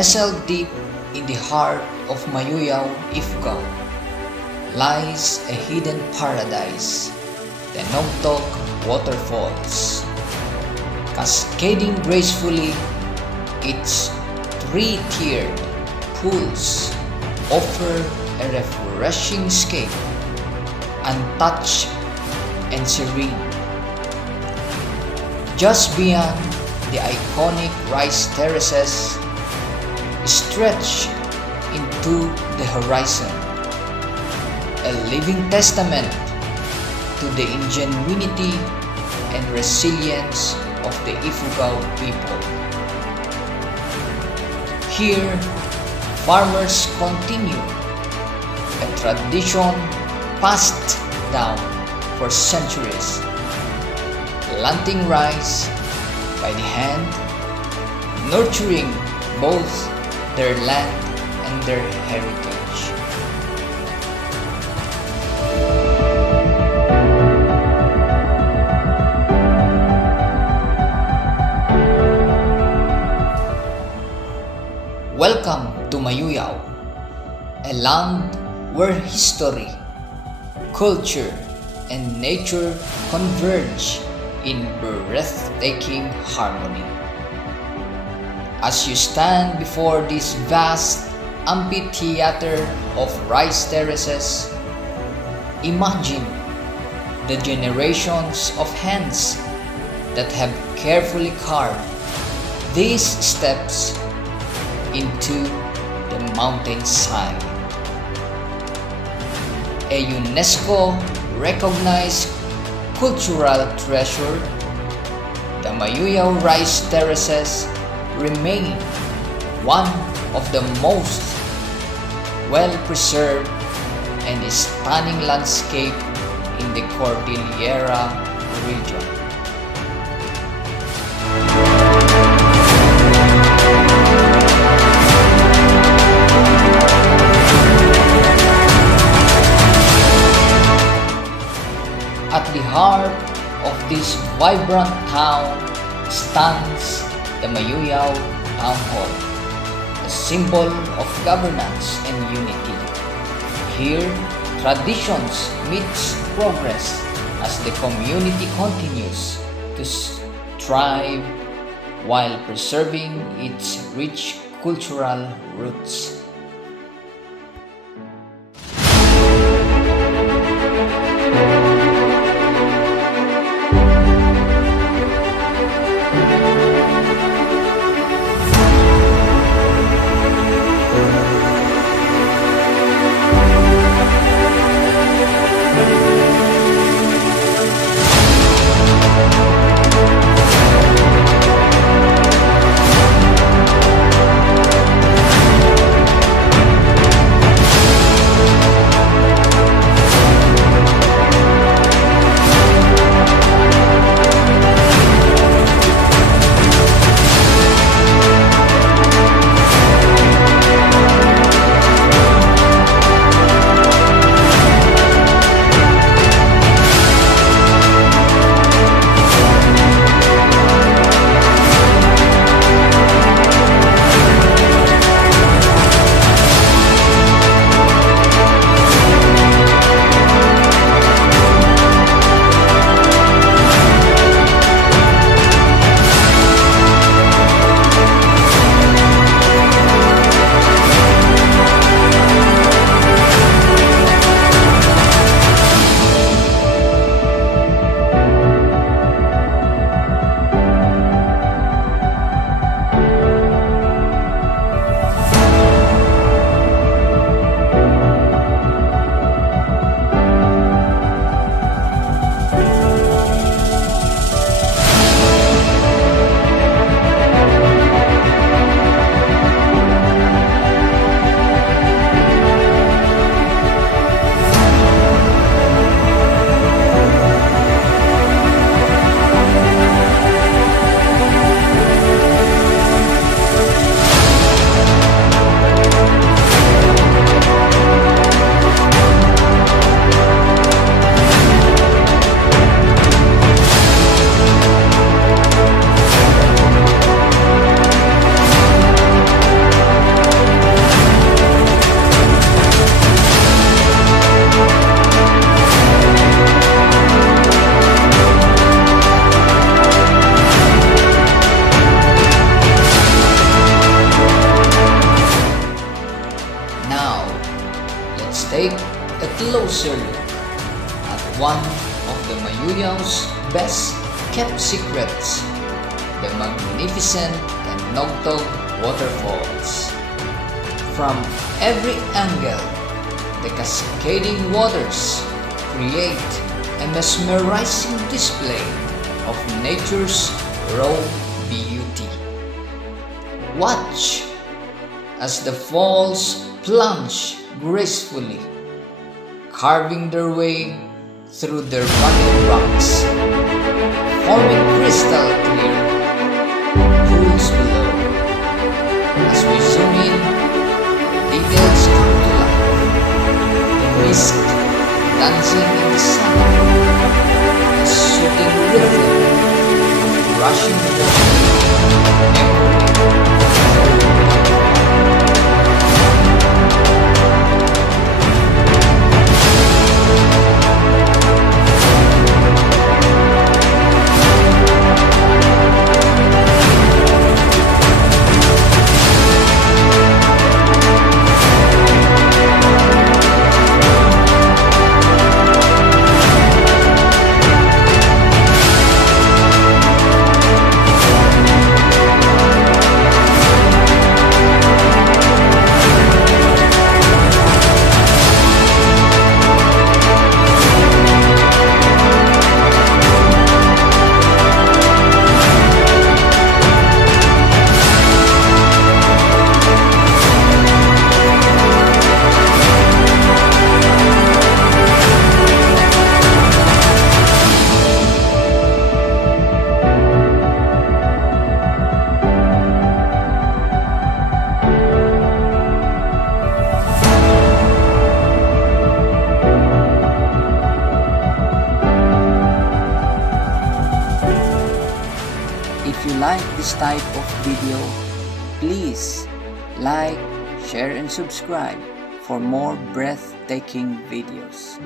Nestled deep in the heart of Mayoyao, Ifugao, lies a hidden paradise, Tenogtog Waterfalls. Cascading gracefully, its three-tiered pools offer a refreshing escape, untouched and serene. Just beyond the iconic rice terraces stretch into the horizon, a living testament to the ingenuity and resilience of the Ifugao people. Here, farmers continue a tradition passed down for centuries, planting rice by the hand, nurturing both their land and their heritage. Welcome to Mayoyao, a land where history, culture, and nature converge in breathtaking harmony. As you stand before this vast amphitheater of rice terraces, imagine the generations of hands that have carefully carved these steps into the mountainside. A UNESCO-recognized cultural treasure, the Mayoyao Rice Terraces remain one of the most well-preserved and stunning landscape in the Cordillera region. At the heart of this vibrant town stands the Mayoyao Town Hall, a symbol of governance and unity. Here, traditions meets progress as the community continues to thrive while preserving its rich cultural roots. let's take a closer look at one of the Mayoyao's best kept secrets, the magnificent Tenogtog Waterfalls. From every angle, the cascading waters create a mesmerizing display of nature's raw beauty. Watch as the falls plunge gracefully, carving their way through the rugged rocks, forming crystal clear pools below. As we zoom in, details come to life, the mist dancing in the sun, a soothing rhythm of rushing water, If you like this type of video, please like, share and subscribe for more breathtaking videos.